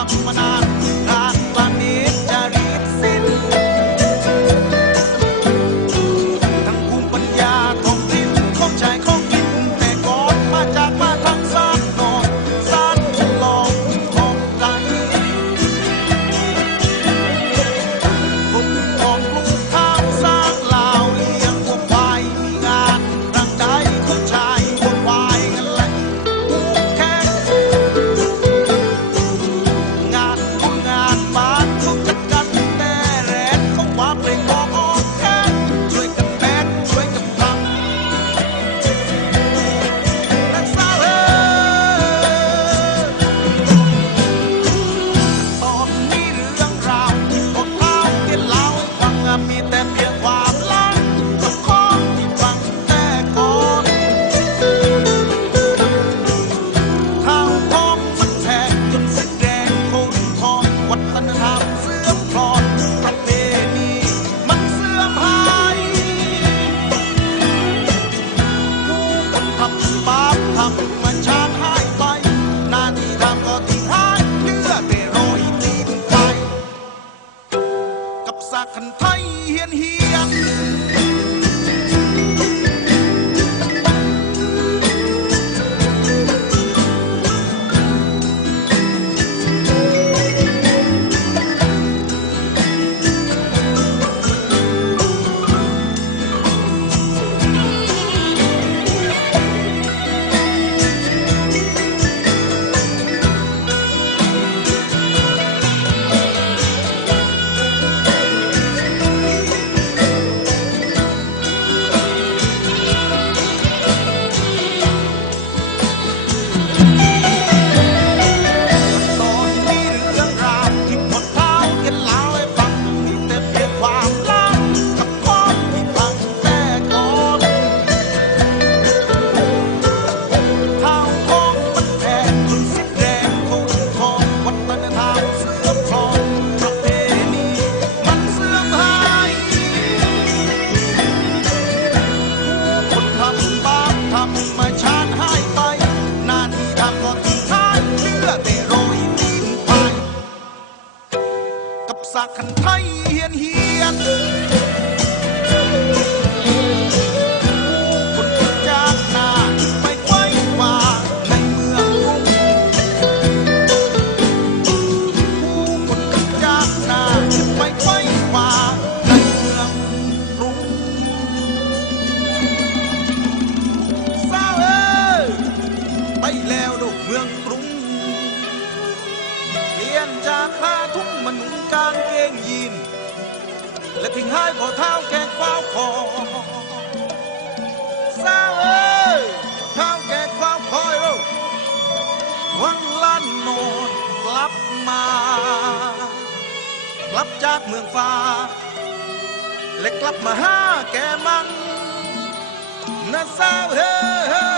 Pangmanan thần สักขันไทยเฮียนเฮียน ทิ้งให้บ่เท้าแกงเฝ้าคอสาวเอ้ยเท้าแกงเฝ้าคอยเราวันลั่นโนนกลับมา กลับจากเมืองฟ้า และกลับมาหาแกมังนะสาวเฮ้